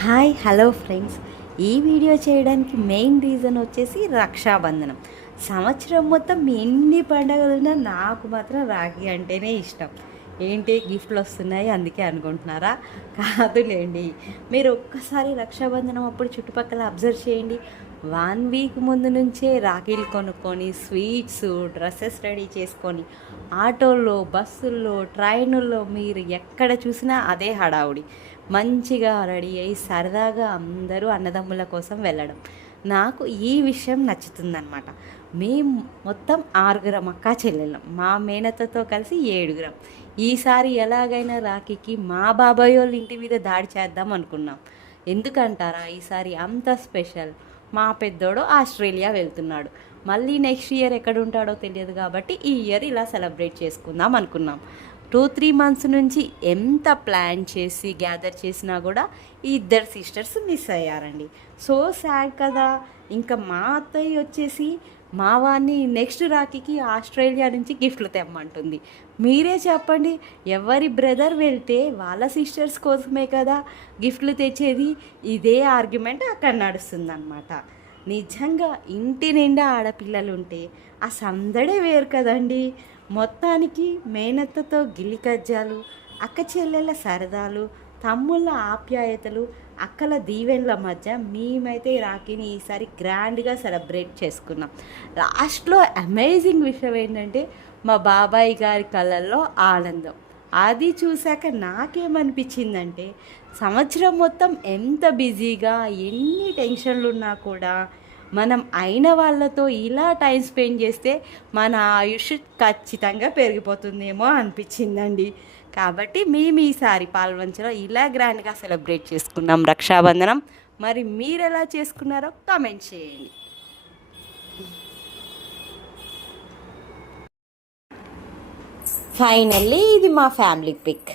Hello friends. ఈ video చేయడానికి main reason వచ్చేసి రక్షాబంధనం. సంవత్సరం మొత్తం ఎన్ని పండగలున్నా నాకు మాత్రం రాఖీ అంటేనే ఇష్టం. ఏంటి గిఫ్ట్లు వస్తున్నాయి అందుకే అనుకుంటున్నారా? కాదులేండి. మీరు ఒక్కసారి రక్షాబంధనం అప్పుడు చుట్టుపక్కల అబ్జర్వ్ చేయండి. 1 వీక్ ముందు నుంచే రాఖీలు కొనుక్కొని, స్వీట్స్, డ్రెస్సెస్ రెడీ చేసుకొని, ఆటోల్లో, బస్సుల్లో, ట్రైనుల్లో మీరు ఎక్కడ చూసినా అదే హడావుడి. మంచిగా రెడీ అయ్యి సరదాగా అందరూ అన్నదమ్ముల కోసం వెళ్ళడం. నాకు ఈ విషయం నచ్చుతుందనమాట. మేము మొత్తం 6 అక్కా చెల్లెళ్ళం. మా మేనత్తతో కలిసి 7. ఈసారి ఎలాగైనా రాఖీకి మా బాబాయ్ వాళ్ళ ఇంటి మీద దాడి చేద్దాం అనుకున్నాం. ఎందుకంటారా ఈసారి అంత స్పెషల్? మా పెద్దోడు ఆస్ట్రేలియా వెళ్తున్నాడు. మళ్ళీ నెక్స్ట్ ఇయర్ ఎక్కడ ఉంటాడో తెలియదు కాబట్టి ఈ ఇయర్ ఇలా సెలబ్రేట్ చేసుకుందాం అనుకున్నాం. 2-3 మంత్స్ నుంచి ఎంత ప్లాన్ చేసి గ్యాదర్ చేసినా కూడా ఈ 2 సిస్టర్స్ మిస్ అయ్యారండి. సో సాడ్ కదా. ఇంకా మా అత్తయ్య వచ్చేసి మా వాడిని నెక్స్ట్ రాఖీకి ఆస్ట్రేలియా నుంచి గిఫ్ట్లు తెమ్మంటుంది. మీరే చెప్పండి, ఎవరి బ్రదర్ వెళ్తే వాళ్ళ సిస్టర్స్ కోసమే కదా గిఫ్ట్లు తెచ్చేది. ఇదే ఆర్గ్యుమెంట్ అక్కడ నడుస్తుందన్నమాట. నిజంగా ఇంటి నిండా ఆడపిల్లలు ఉంటే ఆ సందడే వేరు కదండి. మొత్తానికి మేనత్తతో గిల్లికజ్జాలు, అక్క చెల్లెళ్ళ సరదాలు, తమ్ముళ్ళ ఆప్యాయతలు, అక్కల దీవెన్ల మధ్య మేమైతే రాఖీని ఈసారి గ్రాండ్గా సెలబ్రేట్ చేసుకున్నాం. లాస్ట్లో అమేజింగ్ విషయం ఏంటంటే మా బాబాయ్ గారి కళ్ళల్లో ఆనందం. అది చూశాక నాకేమనిపించిందంటే సంవత్సరం మొత్తం ఎంత బిజీగా ఎన్ని టెన్షన్లు ఉన్నా కూడా మనం అయిన వాళ్ళతో ఇలా టైం స్పెండ్ చేస్తే మన ఆయుష్ ఖచ్చితంగా పెరిగిపోతుందేమో అనిపించిందండి. కాబట్టి మేము ఈసారి పాల్వంచలో ఇలా గ్రాండ్గా సెలబ్రేట్ చేసుకున్నాం రక్షాబంధనం. మరి మీరు ఎలా చేసుకున్నారో కామెంట్ చేయండి. ఫైనల్లీ ఇది మా ఫ్యామిలీ పిక్.